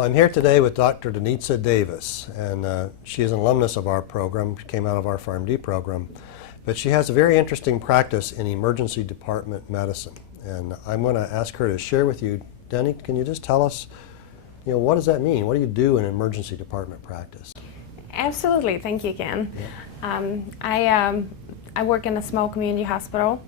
Well, I'm here today with Dr. Denitza Davis, and she is an alumnus of our program. She came out of our PharmD program, but she has a very interesting practice in emergency department medicine. And I'm going to ask her to share with you. Denny, can you just tell us, what does that mean? What do you do in emergency department practice? Absolutely, thank you, Ken. Yeah. I work in a small community hospital,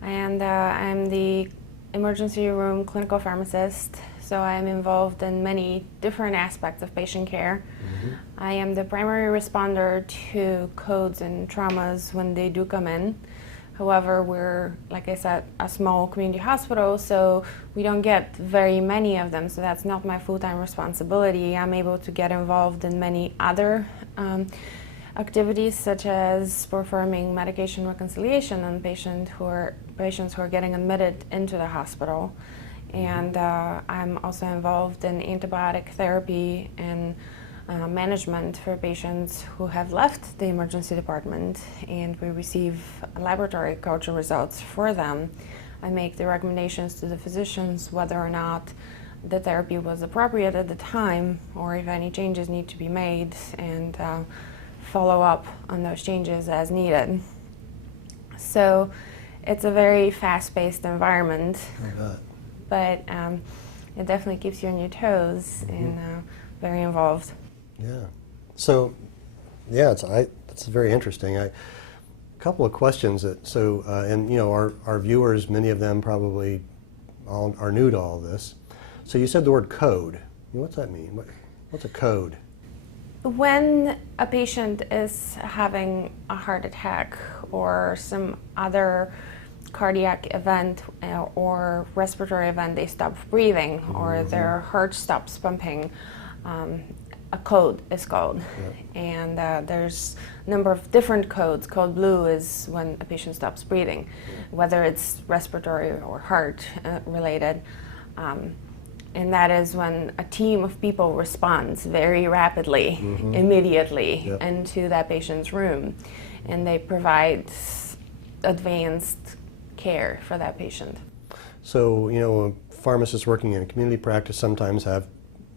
and I'm the emergency room clinical pharmacist. So I'm involved in many different aspects of patient care. Mm-hmm. I am the primary responder to codes and traumas when they do come in. However, we're, like I said, a small community hospital, so we don't get very many of them, so that's not my full-time responsibility. I'm able to get involved in many other activities, such as performing medication reconciliation on patients who are getting admitted into the hospital. And I'm also involved in antibiotic therapy and management for patients who have left the emergency department, and we receive laboratory culture results for them. I make the recommendations to the physicians whether or not the therapy was appropriate at the time, or if any changes need to be made, and follow up on those changes as needed. So it's a very fast-paced environment. But it definitely keeps you on your toes and very involved. Yeah. So, yeah, it's very interesting. A couple of questions and our viewers, many of them probably are new to all this. So you said the word code. What's that mean? What's a code? When a patient is having a heart attack or some other cardiac event or respiratory event, they stop breathing, or their heart stops pumping, a code is called. Yeah. And there's a number of different codes. Code blue is when a patient stops breathing, whether it's respiratory or heart related. And that is when a team of people responds very rapidly, immediately, into that patient's room, and they provide advanced care for that patient. So, pharmacists working in a community practice sometimes have,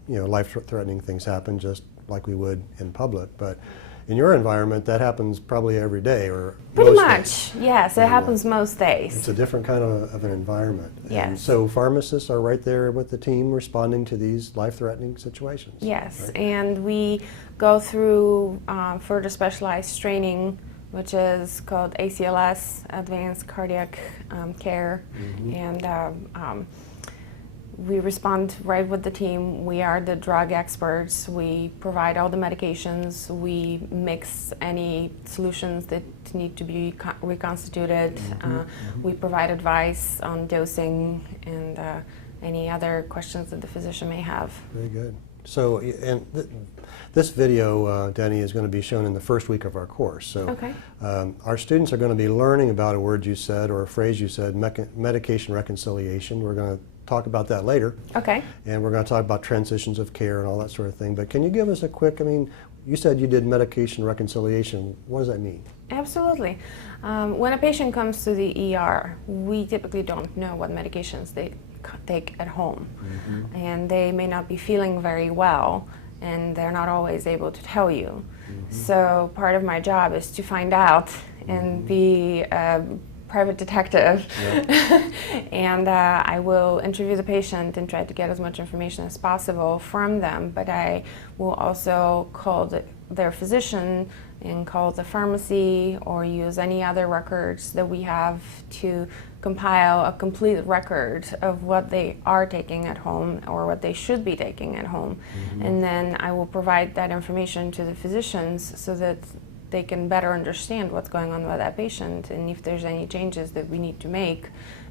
life-threatening things happen just like we would in public. But in your environment, that happens probably every day, or pretty most much, days. Yes, it happens most days. It's a different kind of an environment. Yes. And so pharmacists are right there with the team responding to these life-threatening situations. Yes, right? And we go through further specialized training, which is called ACLS, Advanced Cardiac Care, and we respond right with the team. We are the drug experts. We provide all the medications. We mix any solutions that need to be reconstituted. We provide advice on dosing and any other questions that the physician may have. Very good. So, this video, Denny, is going to be shown in the first week of our course. So, our students are going to be learning about a word you said or a phrase you said, medication reconciliation. We're going to talk about that later. Okay. And we're going to talk about transitions of care and all that sort of thing. But can you give us a quick, you said you did medication reconciliation. What does that mean? Absolutely. When a patient comes to the ER, we typically don't know what medications they take at home. And they may not be feeling very well, and they're not always able to tell you. So part of my job is to find out and be a private detective. And I will interview the patient and try to get as much information as possible from them, but I will also call their physician and call the pharmacy or use any other records that we have to compile a complete record of what they are taking at home or what they should be taking at home. And then I will provide that information to the physicians so that they can better understand what's going on with that patient, and if there's any changes that we need to make,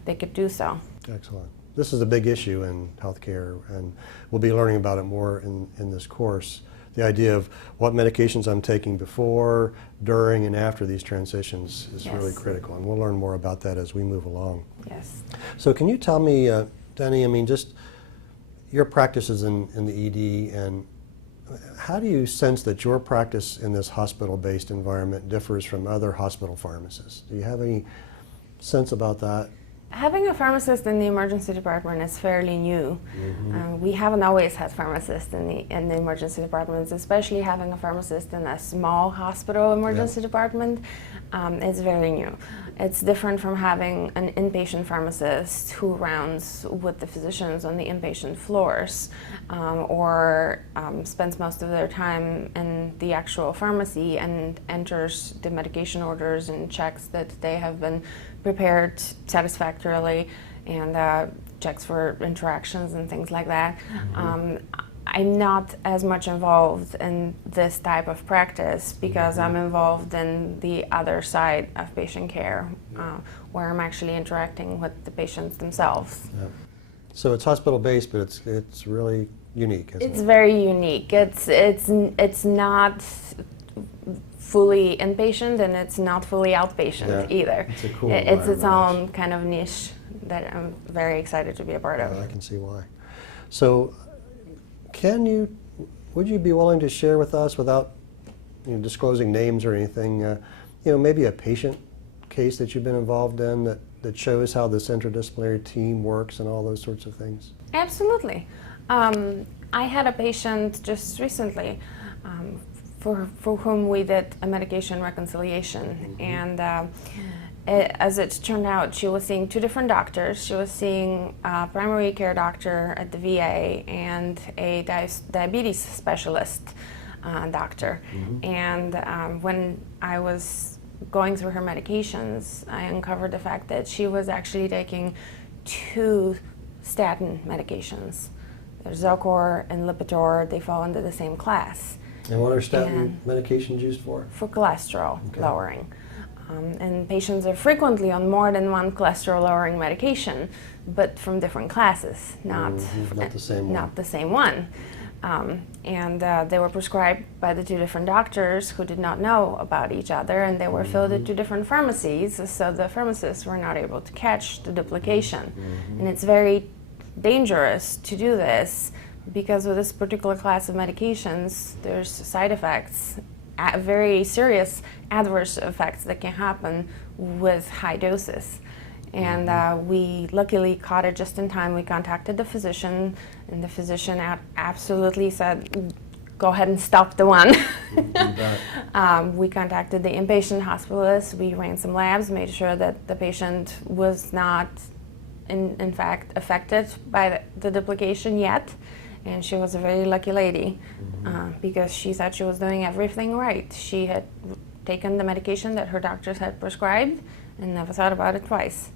they could do so. Excellent. This is a big issue in healthcare, and we'll be learning about it more in this course. The idea of what medications I'm taking before, during, and after these transitions is really critical, and we'll learn more about that as we move along. Yes. So can you tell me, Denny, just your practices in the ED, and how do you sense that your practice in this hospital-based environment differs from other hospital pharmacists? Do you have any sense about that? Having a pharmacist in the emergency department is fairly new. We haven't always had pharmacists in the emergency departments, especially having a pharmacist in a small hospital emergency department is very new. It's different from having an inpatient pharmacist who rounds with the physicians on the inpatient floors or spends most of their time in the actual pharmacy and enters the medication orders and checks that they have been prepared satisfactorily and checks for interactions and things like that. I'm not as much involved in this type of practice because I'm involved in the other side of patient care where I'm actually interacting with the patients themselves. Yeah. So it's hospital-based, but it's really unique, isn't It's it? very unique. It's not fully inpatient and it's not fully outpatient either. It's a cool It's its environment. own kind of niche that I'm very excited to be a part of. I can see why. So would you be willing to share with us, without disclosing names or anything, maybe a patient case that you've been involved in that shows how this interdisciplinary team works and all those sorts of things? Absolutely. I had a patient just recently for whom we did a medication reconciliation, and as it turned out, she was seeing two different doctors. She was seeing a primary care doctor at the VA and a diabetes specialist doctor. And when I was going through her medications, I uncovered the fact that she was actually taking two statin medications. There's Zocor and Lipitor. They fall under the same class. And what are statin medications used for? For cholesterol lowering. And patients are frequently on more than one cholesterol-lowering medication, but from different classes, not the same one. Not the same one. They were prescribed by the two different doctors who did not know about each other, and they were filled at two different pharmacies, so the pharmacists were not able to catch the duplication. And it's very dangerous to do this because with this particular class of medications, there's side effects, very serious adverse effects that can happen with high doses. And we luckily caught it just in time. We contacted the physician, and the physician absolutely said, go ahead and stop the one. We contacted the inpatient hospitalist. We ran some labs, made sure that the patient was not, in fact, affected by the duplication yet. And she was a very lucky lady because she said she was doing everything right. She had taken the medication that her doctors had prescribed and never thought about it twice.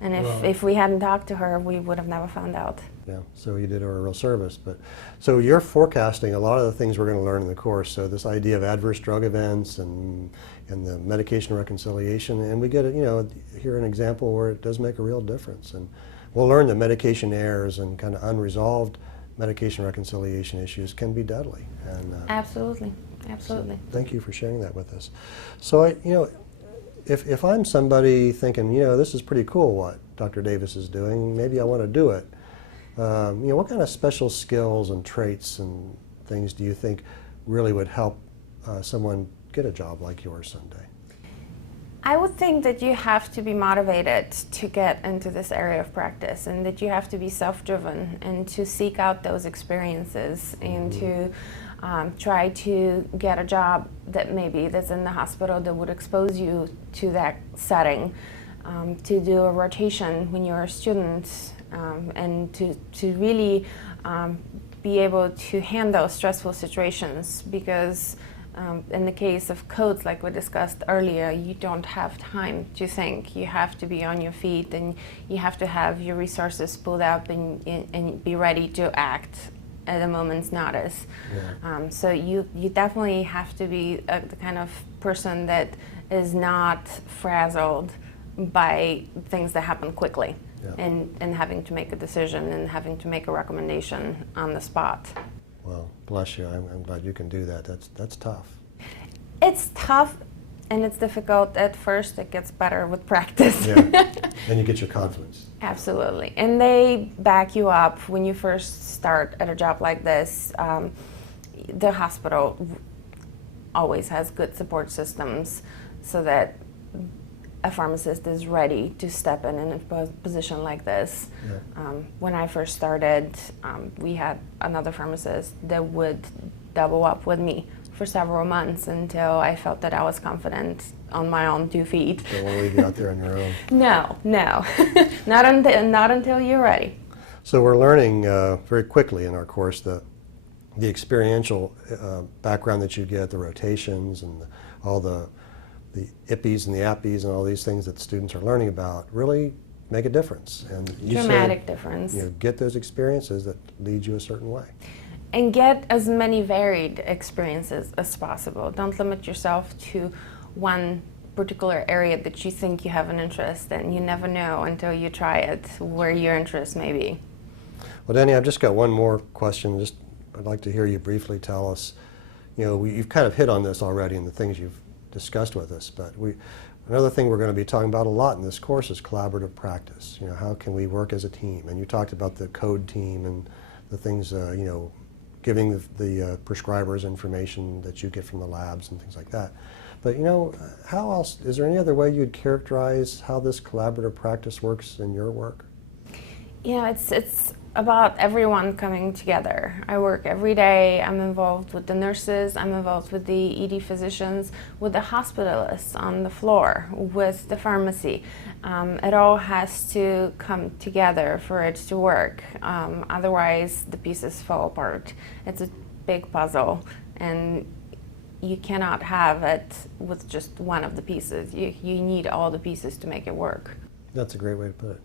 And if we hadn't talked to her, we would have never found out. Yeah, so you did her a real service. But so you're forecasting a lot of the things we're going to learn in the course. So this idea of adverse drug events and the medication reconciliation, and we get here an example where it does make a real difference. And we'll learn that medication errors and kind of unresolved medication reconciliation issues can be deadly. And Absolutely. so thank you for sharing that with us. So if I'm somebody thinking, this is pretty cool what Dr. Davis is doing, maybe I want to do it. What kind of special skills and traits and things do you think really would help someone get a job like yours someday? I would think that you have to be motivated to get into this area of practice, and that you have to be self-driven and to seek out those experiences and to try to get a job that's in the hospital that would expose you to that setting, to do a rotation when you're a student, and to really be able to handle stressful situations, because in the case of codes, like we discussed earlier, you don't have time to think. You have to be on your feet, and you have to have your resources pulled up and be ready to act at a moment's notice. So you definitely have to be the kind of person that is not frazzled by things that happen quickly, and having to make a decision and having to make a recommendation on the spot. Well, bless you. I'm glad you can do that. That's tough. It's tough and it's difficult at first. It gets better with practice. Then you get your confidence. Absolutely. And they back you up when you first start at a job like this. The hospital always has good support systems so that a pharmacist is ready to step in a position like this. Yeah. When I first started, we had another pharmacist that would double up with me for several months until I felt that I was confident on my own 2 feet. Don't want to leave you out there on your own. No, not until you're ready. So we're learning very quickly in our course the experiential background that you get, the rotations and all the IPPs and the APPs and all these things that students are learning about really make a difference. And you Dramatic difference. Get those experiences that lead you a certain way. And get as many varied experiences as possible. Don't limit yourself to one particular area that you think you have an interest in. You never know until you try it where your interest may be. Well, Danny, I've just got one more question. I'd like to hear you briefly tell us, you've kind of hit on this already in the things you've discussed with us, but another thing we're going to be talking about a lot in this course is collaborative practice. How can we work as a team? And you talked about the code team and the things, giving the prescribers information that you get from the labs and things like that. But how else, is there any other way you'd characterize how this collaborative practice works in your work? It's about everyone coming together. I work every day. I'm involved with the nurses, I'm involved with the ED physicians, with the hospitalists on the floor, with the pharmacy. It all has to come together for it to work. Otherwise, the pieces fall apart. It's a big puzzle, and you cannot have it with just one of the pieces. You need all the pieces to make it work. That's a great way to put it.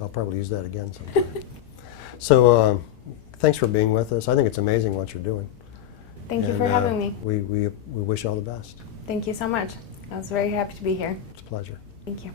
I'll probably use that again sometime. So thanks for being with us. I think it's amazing what you're doing. Thank you for having me. We wish you all the best. Thank you so much. I was very happy to be here. It's a pleasure. Thank you.